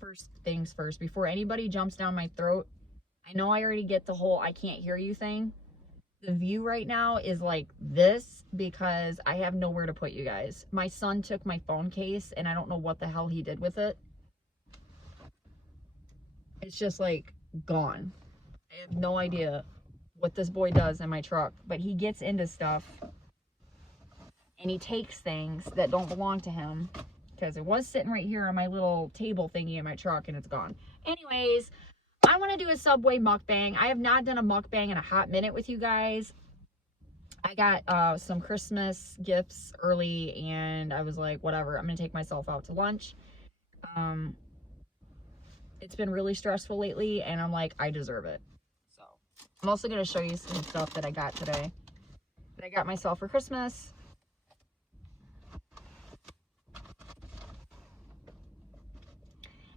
first things first, before anybody jumps down my throat, I know I already get the whole I can't hear you thing. The view right now is like this because I have nowhere to put you guys. My son took my phone case and I don't know what the hell he did with it. It's just like gone. I have no idea what this boy does in my truck, but he gets into stuff and he takes things that don't belong to him, because it was sitting right here on my little table thingy in my truck and it's gone. Anyways, I want to do a Subway mukbang. I have not done a mukbang in a hot minute with you guys. I got some Christmas gifts early and I was like, whatever, I'm gonna take myself out to lunch. It's been really stressful lately and I'm like, I deserve it. So I'm also gonna show you some stuff that I got today, that I got myself for Christmas.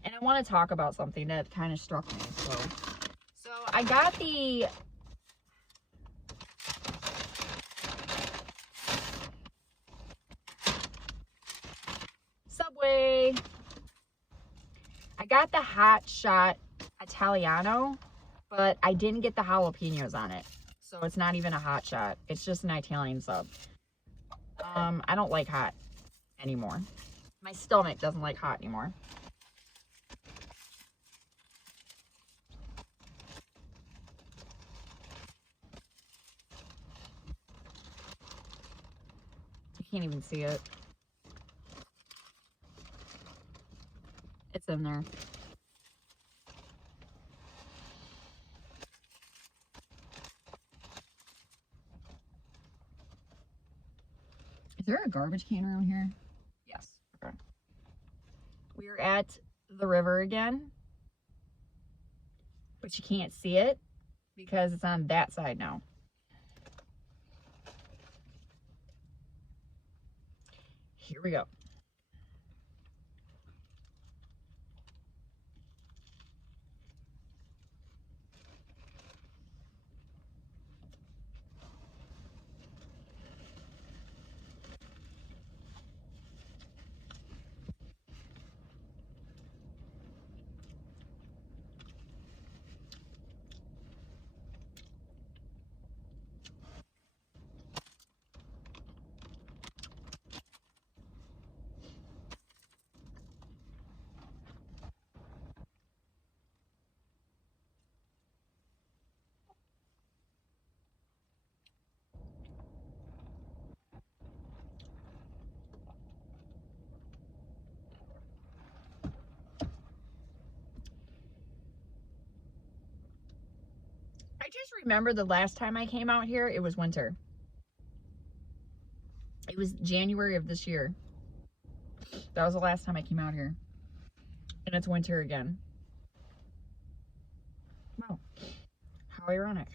And I want to talk about something that kind of struck me. So I got the Subway. I got the Hot Shot Italiano, but I didn't get the jalapenos on it. So it's not even a hot shot. It's just an Italian sub. I don't like hot anymore. My stomach doesn't like hot anymore. You can't even see it. It's in there. Is there a garbage can around here? Yes. Okay. We're at the river again, but you can't see it because it's on that side now. Here we go. I just remember the last time I came out here, it was winter. It was January of this year. That was the last time I came out here. And it's winter again. Wow. How ironic.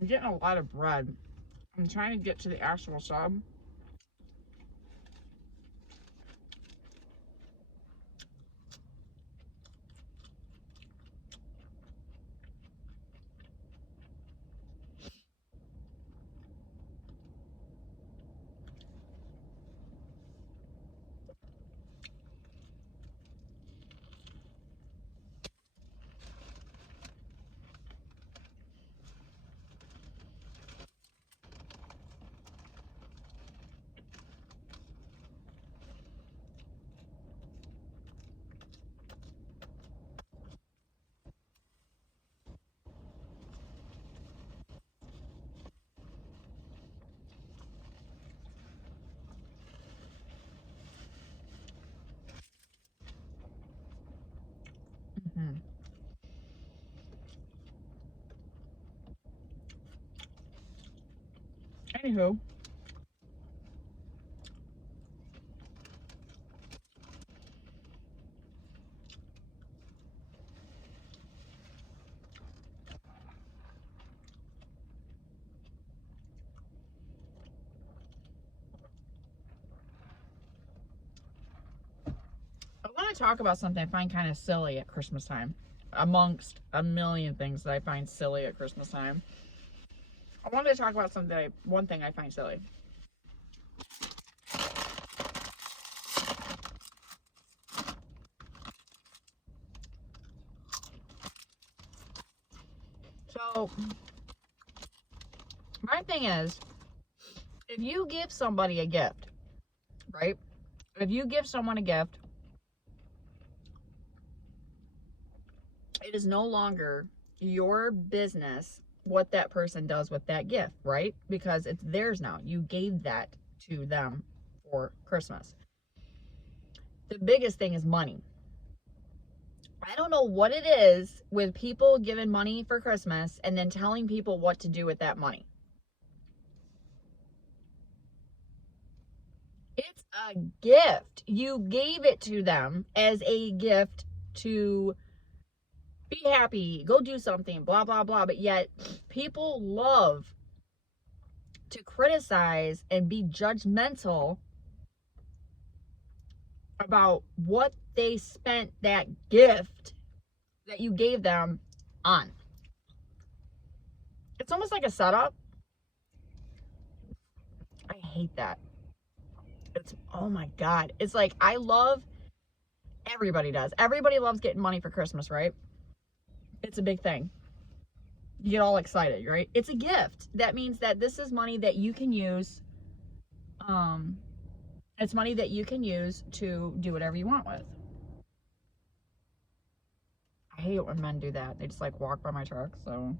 I'm getting a lot of bread. I'm trying to get to the actual sub. Anywho. I want to talk about something I find kind of silly at Christmas time, amongst a million things that I find silly at Christmas time. I wanted to talk about one thing I find silly. So, my thing is, if you give somebody a gift, right? If you give someone a gift, it is no longer your business what that person does with that gift, right? Because it's theirs now. You gave that to them for Christmas. The biggest thing is money. I don't know what it is with people giving money for Christmas and then telling people what to do with that money. It's a gift. You gave it to them as a gift to be happy, go do something, blah, blah, blah. But yet people love to criticize and be judgmental about what they spent that gift that you gave them on. It's almost like a setup. I hate that. It's, oh my God. It's like, everybody does. Everybody loves getting money for Christmas, right? It's a big thing. You get all excited, right? It's a gift. That means that this is money that you can use. It's money that you can use to do whatever you want with. I hate it when men do that. They just like walk by my truck, so.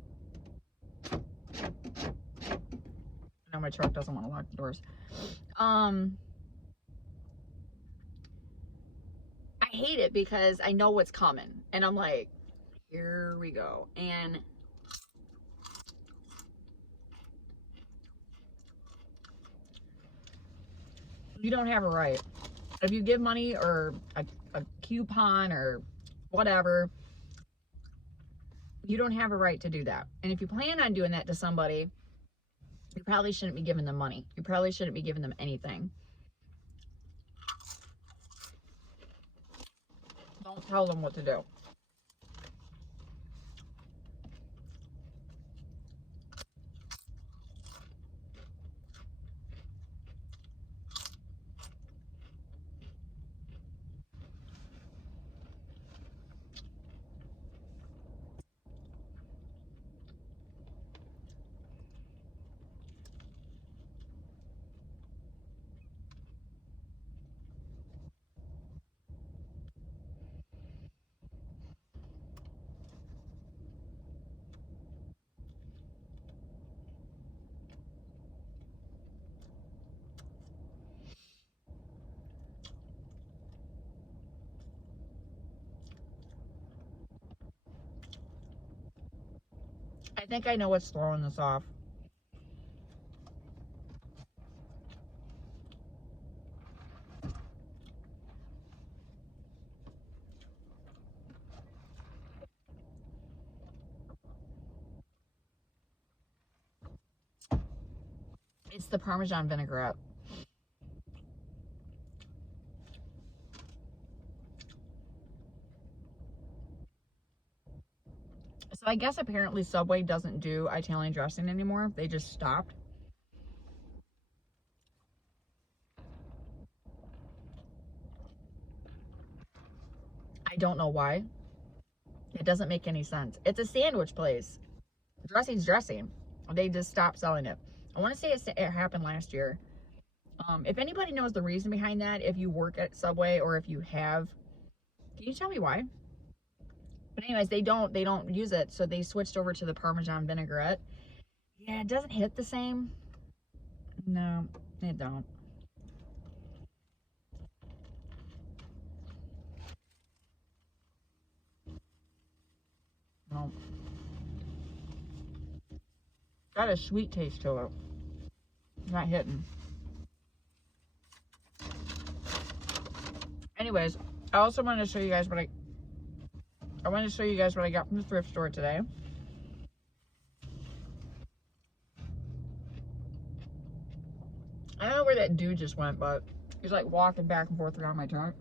No, my truck doesn't want to lock the doors. I hate it because I know what's coming. And I'm like, here we go. And you don't have a right. If you give money or a coupon or whatever, you don't have a right to do that. And if you plan on doing that to somebody, you probably shouldn't be giving them money. You probably shouldn't be giving them anything. Don't tell them what to do. I think I know what's throwing this off. It's the Parmesan vinaigrette. So I guess apparently Subway doesn't do Italian dressing anymore. They just stopped. I don't know why. It doesn't make any sense. It's a sandwich place. Dressing's dressing. They just stopped selling it. I want to say it happened last year. If anybody knows the reason behind that, if you work at Subway or if you have, can you tell me why? But anyways, they don't use it, so they switched over to the Parmesan vinaigrette. Yeah, it doesn't hit the same. No, it don't. No. Got a sweet taste to it. Not hitting. Anyways, I also wanted to show you guys what I wanted to show you guys what I got from the thrift store today. I don't know where that dude just went, but he's like walking back and forth around my truck.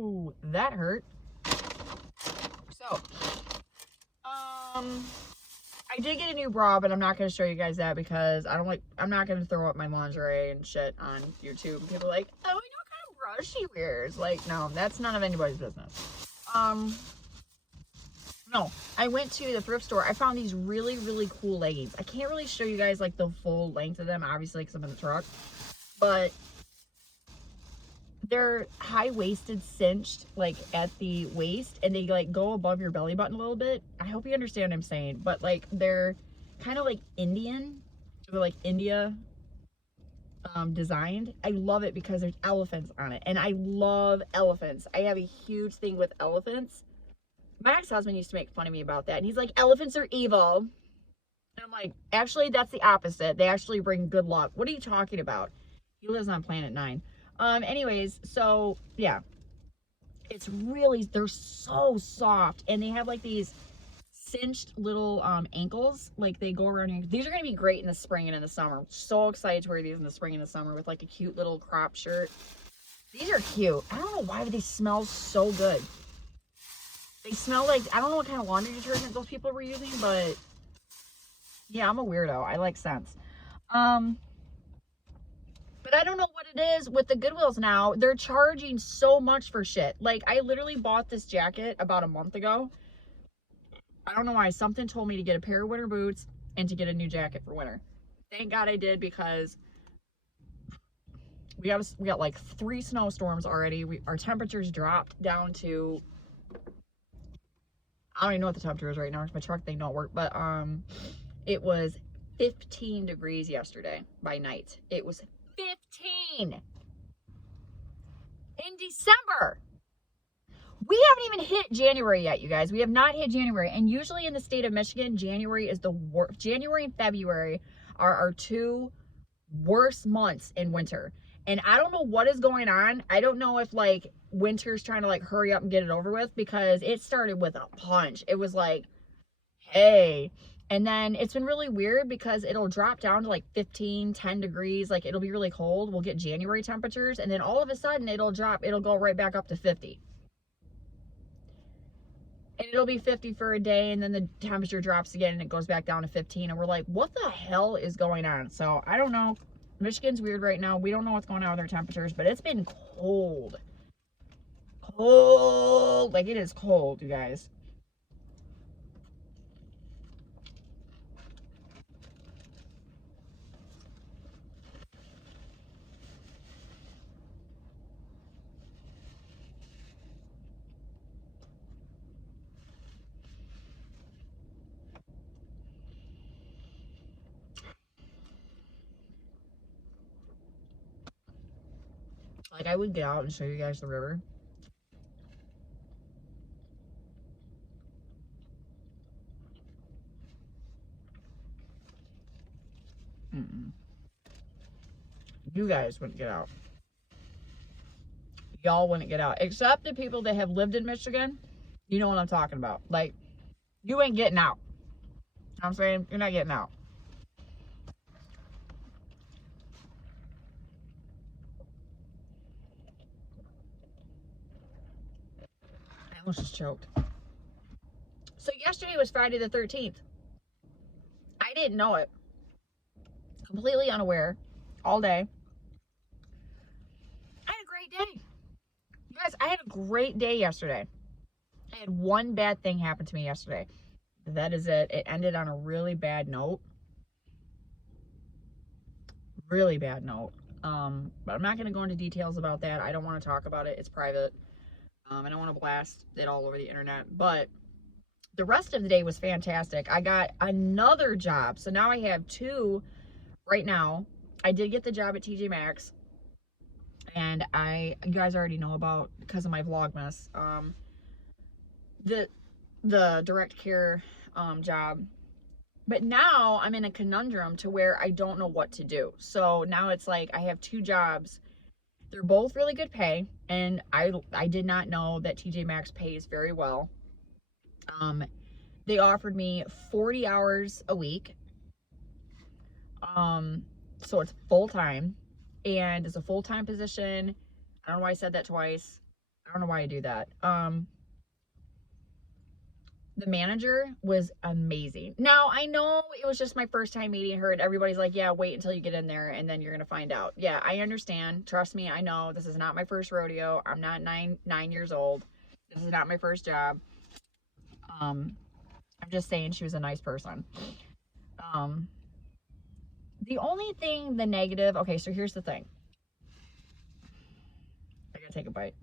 Ooh, that hurt. So, I did get a new bra, but I'm not going to show you guys that because I'm not going to throw up my lingerie and shit on YouTube. People are like, oh, I know what kind of bra she wears. Like, no, that's none of anybody's business. No, I went to the thrift store. I found these really, really cool leggings. I can't really show you guys like the full length of them, obviously, because I'm in the truck. But they're high-waisted, cinched, like at the waist, and they like go above your belly button a little bit. I hope you understand what I'm saying. But like they're kind of like Indian, or like India designed. I love it because there's elephants on it, and I love elephants. I have a huge thing with elephants. My ex-husband used to make fun of me about that, and he's like, elephants are evil. And I'm like, actually, that's the opposite. They actually bring good luck. What are you talking about? He lives on Planet 9. Anyways, so, yeah. It's really, they're so soft. And they have, like, these cinched little ankles. Like, they go around here. These are going to be great in the spring and in the summer. I'm so excited to wear these in the spring and the summer with, like, a cute little crop shirt. These are cute. I don't know why they smell so good. They smell like, I don't know what kind of laundry detergent those people were using, but yeah, I'm a weirdo. I like scents. But I don't know what it is with the Goodwills now. They're charging so much for shit. Like, I literally bought this jacket about a month ago. I don't know why. Something told me to get a pair of winter boots and to get a new jacket for winter. Thank God I did, because we got like 3 snowstorms already. Our temperatures dropped down to, I don't even know what the temperature is right now because my truck thing don't work, but it was 15 degrees yesterday by night. It was 15 in December. We haven't even hit January yet, you guys. We have not hit January, and usually in the state of Michigan, January is the worst. January and February are our 2 worst months in winter. And I don't know what is going on. I don't know if like winter's trying to like hurry up and get it over with, because it started with a punch. It was like, hey. And then it's been really weird because it'll drop down to like 15, 10 degrees. Like, it'll be really cold. We'll get January temperatures, and then all of a sudden it'll go right back up to 50. And it'll be 50 for a day, and then the temperature drops again and it goes back down to 15. And we're like, what the hell is going on? So I don't know. Michigan's weird right now. We don't know what's going on with our temperatures, but it's been cold. Cold. Like, it is cold, you guys. Like, I would get out and show you guys the river. You guys wouldn't get out. Y'all wouldn't get out. Except the people that have lived in Michigan. You know what I'm talking about. Like, you ain't getting out. You know what I'm saying? You're not getting out. I almost just choked. So yesterday was Friday the 13th. I didn't know it. Completely unaware. All day. I had a great day. You guys, I had a great day yesterday. I had one bad thing happen to me yesterday. That is it. It ended on a really bad note. Really bad note. But I'm not going to go into details about that. I don't want to talk about it. It's private. I don't want to blast it all over the internet. But The rest of the day was fantastic. I got another job. So now I have two right now. I did get the job at TJ Maxx. And you guys already know about, because of my Vlogmas, the direct care job. But now I'm in a conundrum to where I don't know what to do. So now it's like I have two jobs. They're both really good pay, and I did not know that TJ Maxx pays very well. They offered me 40 hours a week. So it's full time, and it's a full time position. I don't know why I said that twice. I don't know why I do that. The manager was amazing. Now, I know it was just my first time meeting her, and everybody's like, yeah, wait until you get in there and then you're going to find out. Yeah, I understand. Trust me, I know this is not my first rodeo. I'm not nine years old. This is not my first job. I'm just saying she was a nice person. The only thing, the negative, okay, so here's the thing. I gotta take a bite.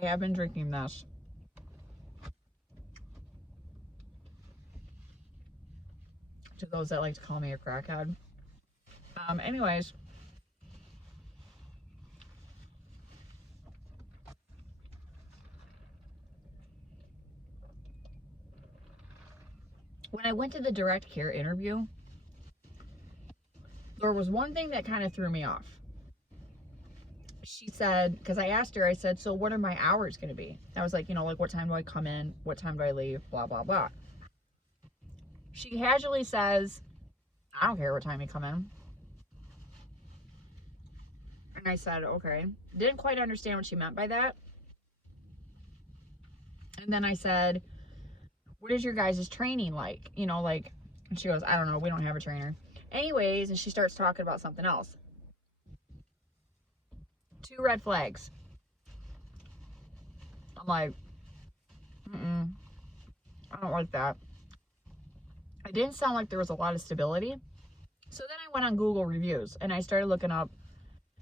I have been drinking this. To those that like to call me a crackhead. Anyways. When I went to the direct care interview, there was one thing that kind of threw me off. She said, because I asked her, I said, so what are my hours going to be? I was like, like, what time do I come in? What time do I leave? Blah, blah, blah. She casually says, I don't care what time you come in. And I said, okay. Didn't quite understand what she meant by that. And then I said, what is your guys' training like? And she goes, I don't know. We don't have a trainer. Anyways, and she starts talking about something else. 2 red flags. I'm like, I don't like that. It didn't sound like there was a lot of stability. So then I went on Google reviews and I started looking up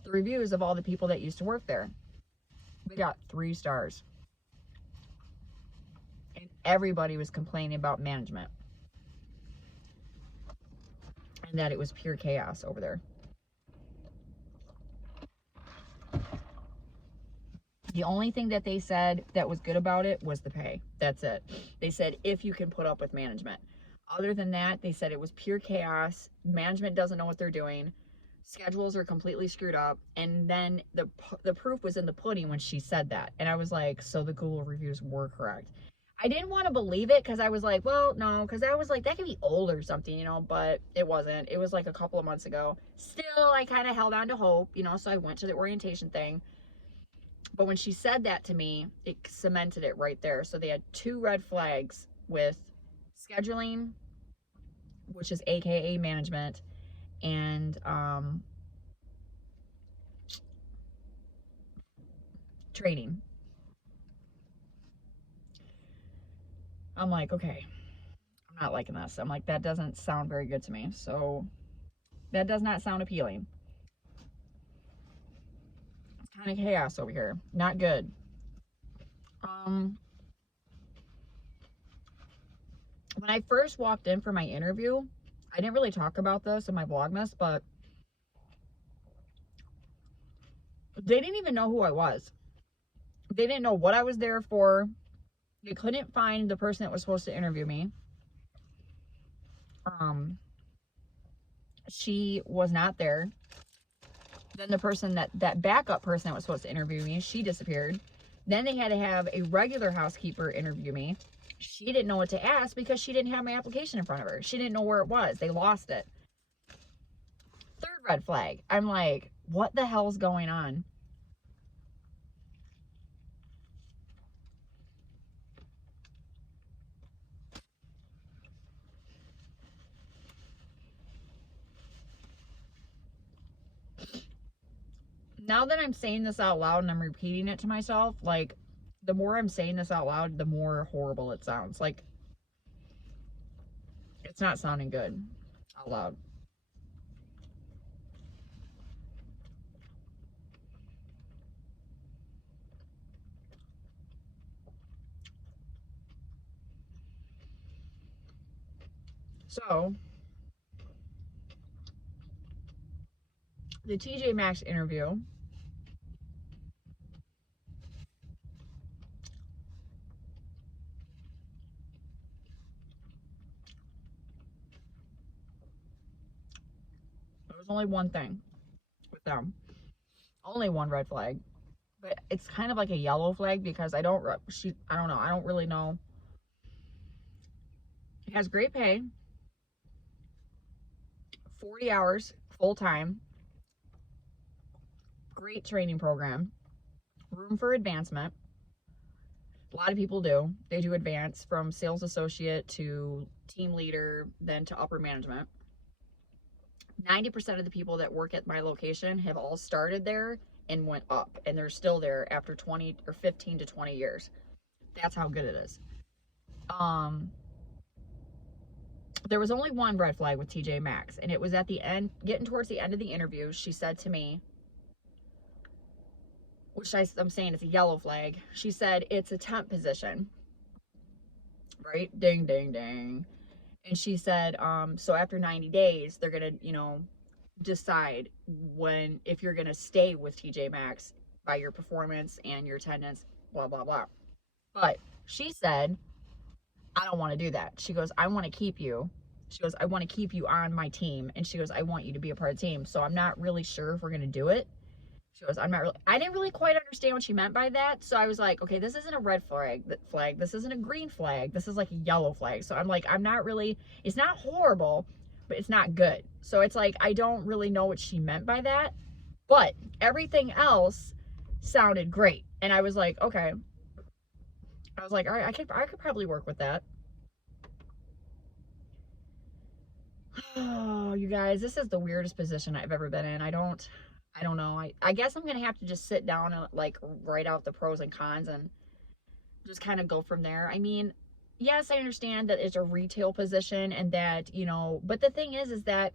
the reviews of all the people that used to work there. They got 3 stars. And everybody was complaining about management. And that it was pure chaos over there. The only thing that they said that was good about it was the pay. That's it. They said, if you can put up with management. Other than that, they said it was pure chaos. Management doesn't know what they're doing. Schedules are completely screwed up. And then the proof was in the pudding when she said that. And I was like, so the Google reviews were correct. I didn't want to believe it because I was like, well, no, because I was like, that could be old or something, but it wasn't. It was like a couple of months ago. Still, I kind of held on to hope, so I went to the orientation thing. But when she said that to me, it cemented it right there. So they had 2 red flags with scheduling, which is AKA management, and training. I'm like, okay, I'm not liking this. I'm like, that doesn't sound very good to me. So that does not sound appealing. It's kind of chaos over here. Not good. When I first walked in for my interview, I didn't really talk about this in my Vlogmas, but they didn't even know who I was. They didn't know what I was there for. They couldn't find the person that was supposed to interview me. She was not there. Then the person that backup person that was supposed to interview me, she disappeared. Then they had to have a regular housekeeper interview me. She didn't know what to ask because she didn't have my application in front of her. She didn't know where it was. They lost it. 3rd red flag. I'm like, what the hell's going on? now that I'm saying this out loud and I'm repeating it to myself, like, the more I'm saying this out loud, the more horrible it sounds. Like, it's not sounding good out loud. So, the TJ Maxx interview, there was only one thing with them. Only one red flag. But it's kind of like a yellow flag because I don't know. I don't really know. It has great pay, 40 hours full time, great training program, room for advancement. A lot of people do. They do advance from sales associate to team leader, then to upper management. 90% of the people that work at my location have all started there and went up, and they're still there after 20 or 15 to 20 years. That's how good it is. There was only one red flag with TJ Maxx, and it was at the end, getting towards the end of the interview. She said to me, which I'm saying it's a yellow flag. She said, it's a temp position, right? Ding, ding, ding. And she said, so after 90 days, they're going to, decide if you're going to stay with TJ Maxx by your performance and your attendance, blah, blah, blah. But she said, I don't want to do that. She goes, I want to keep you. She goes, I want to keep you on my team. And she goes, I want you to be a part of the team. So I'm not really sure if we're going to do it. She goes, I didn't really quite understand what she meant by that. So I was like, okay, this isn't a red flag. This isn't a green flag. This is like a yellow flag. So I'm like, it's not horrible, but it's not good. So it's like, I don't really know what she meant by that, but everything else sounded great. And I was like, okay. I was like, all right, I could probably work with that. Oh, you guys, this is the weirdest position I've ever been in. I don't know. I guess I'm going to have to just sit down and like write out the pros and cons and just kind of go from there. I mean, yes, I understand that it's a retail position and that, but the thing is that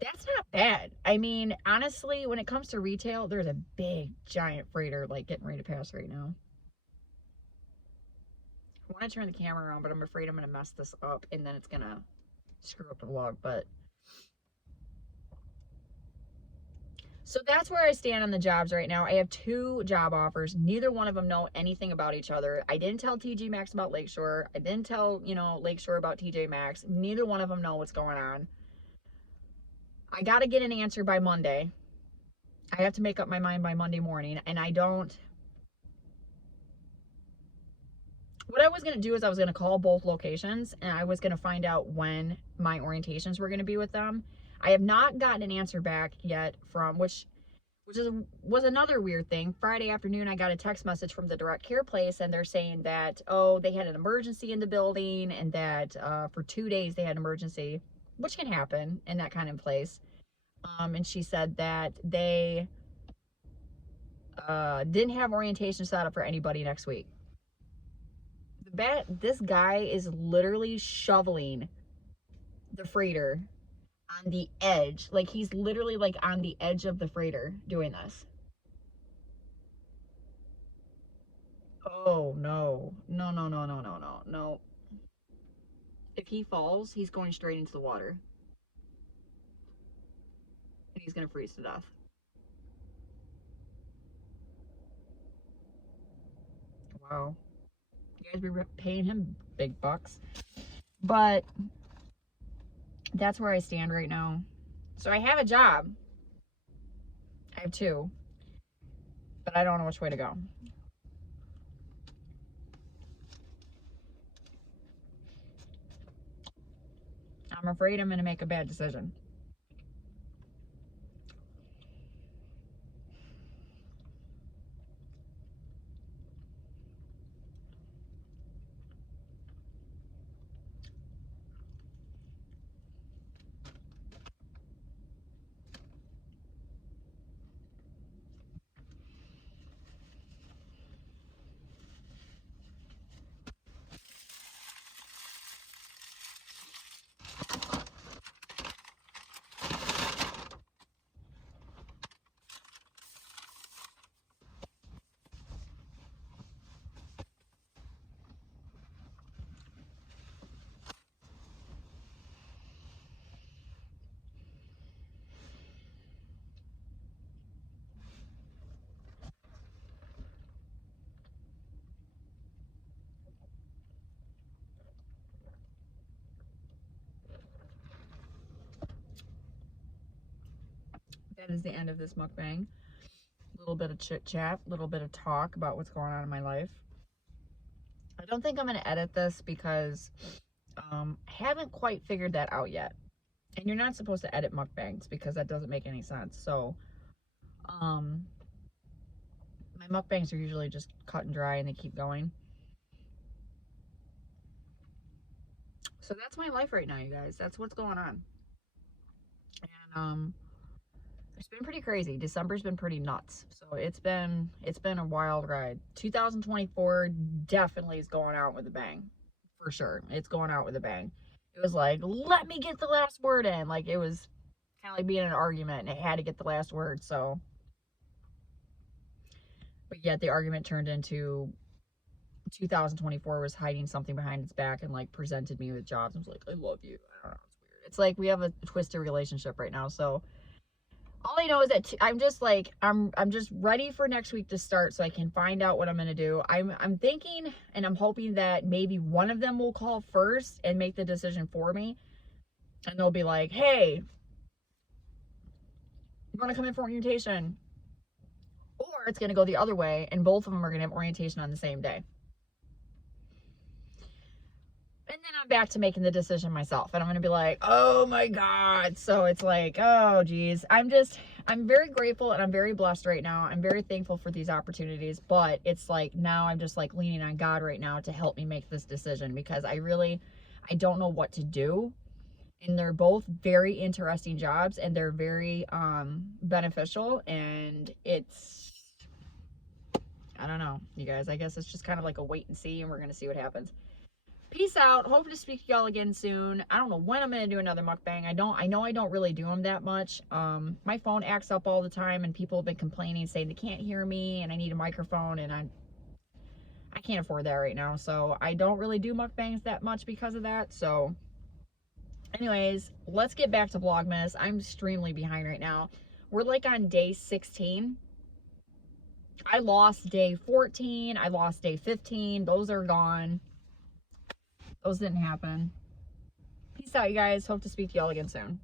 that's not bad. I mean, honestly, when it comes to retail, there's a big, giant freighter like getting ready to pass right now. I want to turn the camera around, but I'm afraid I'm going to mess this up and then it's going to screw up the vlog, but so that's where I stand on the jobs right now. I have 2 job offers. Neither one of them know anything about each other. I didn't tell TJ Maxx about Lakeshore. I didn't tell, Lakeshore about TJ Maxx. Neither one of them know what's going on. I got to get an answer by Monday. I have to make up my mind by Monday morning, and what I was going to do is I was going to call both locations, and I was going to find out when my orientations were going to be with them. I have not gotten an answer back yet from, which was another weird thing. Friday afternoon, I got a text message from the direct care place, and they're saying that, they had an emergency in the building, and that for 2 days they had an emergency, which can happen in that kind of place. And she said that they didn't have orientation set up for anybody next week. This guy is literally shoveling the freighter on the edge. Like, he's literally like on the edge of the freighter doing this. Oh no. No, no, no, no, no, no, no. If he falls, he's going straight into the water. And he's gonna freeze to death. Wow. You guys be paying him big bucks. But that's where I stand right now. So I have a job. I have 2. But I don't know which way to go. I'm afraid I'm going to make a bad decision. that is the end of this mukbang. A little bit of chit chat, a little bit of talk about what's going on in my life. I don't think I'm going to edit this because I haven't quite figured that out yet. And you're not supposed to edit mukbangs because that doesn't make any sense. So, my mukbangs are usually just cut and dry and they keep going. So that's my life right now, you guys. That's what's going on. And it's been pretty crazy. December's been pretty nuts. So it's been a wild ride. 2024 definitely is going out with a bang. For sure. It's going out with a bang. It was like, let me get the last word in. Like, it was kind of like being in an argument and it had to get the last word. So, but yet the argument turned into 2024 was hiding something behind its back and like presented me with jobs. I was like, I love you. I don't know. It's weird. It's like we have a twisted relationship right now. So all I know is that I'm just like, I'm just ready for next week to start so I can find out what I'm going to do. I'm thinking and I'm hoping that maybe one of them will call first and make the decision for me. And they'll be like, hey, you want to come in for orientation? Or it's going to go the other way and both of them are going to have orientation on the same day. And then I'm back to making the decision myself. And I'm going to be like, oh my God. So it's like, oh geez. I'm very grateful and I'm very blessed right now. I'm very thankful for these opportunities. But it's like, now I'm just like leaning on God right now to help me make this decision. Because I don't know what to do. And they're both very interesting jobs. And they're very beneficial. And it's, I don't know, you guys. I guess it's just kind of like a wait and see. And we're going to see what happens. Peace out. Hope to speak to y'all again soon. I don't know when I'm going to do another mukbang. I know I don't really do them that much. My phone acts up all the time and people have been complaining, saying they can't hear me and I need a microphone and I can't afford that right now. So I don't really do mukbangs that much because of that. So anyways, let's get back to Vlogmas. I'm extremely behind right now. We're like on day 16. I lost day 14. I lost day 15. Those are gone. Those didn't happen. Peace out, you guys. Hope to speak to y'all again soon.